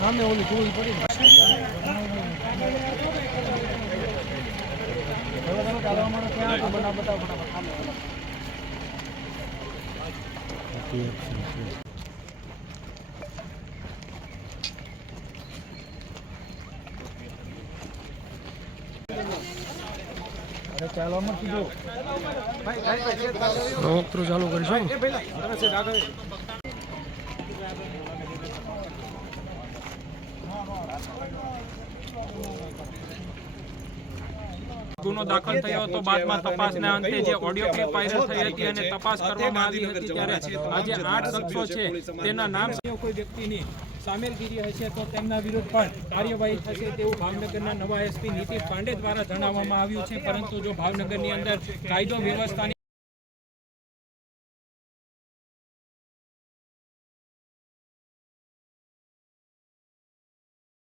સામે ઓલી ગોળી પડી ચાલો ચાલુ કરીશું. ગુનો દાખલ થયો હતો. બાદમાં તપાસના અંતે જે ઓડિયો ક્લિપ વાયરલ થઈ હતી અને તપાસ કરવામાં આવી હતી ત્યારે આજે 8 શખ્સો છે તેના નામ કોઈ વ્યક્તિની સામેલગીરી હશે તો તેમના વિરુદ્ધ પણ કાર્યવાહી થશે તેવું ભાવનગરના નવા એસપી નીતિશ પાંડે દ્વારા જણાવવામાં આવ્યું છે. પરંતુ જો ભાવનગરની અંદર કાયદો વ્યવસ્થાની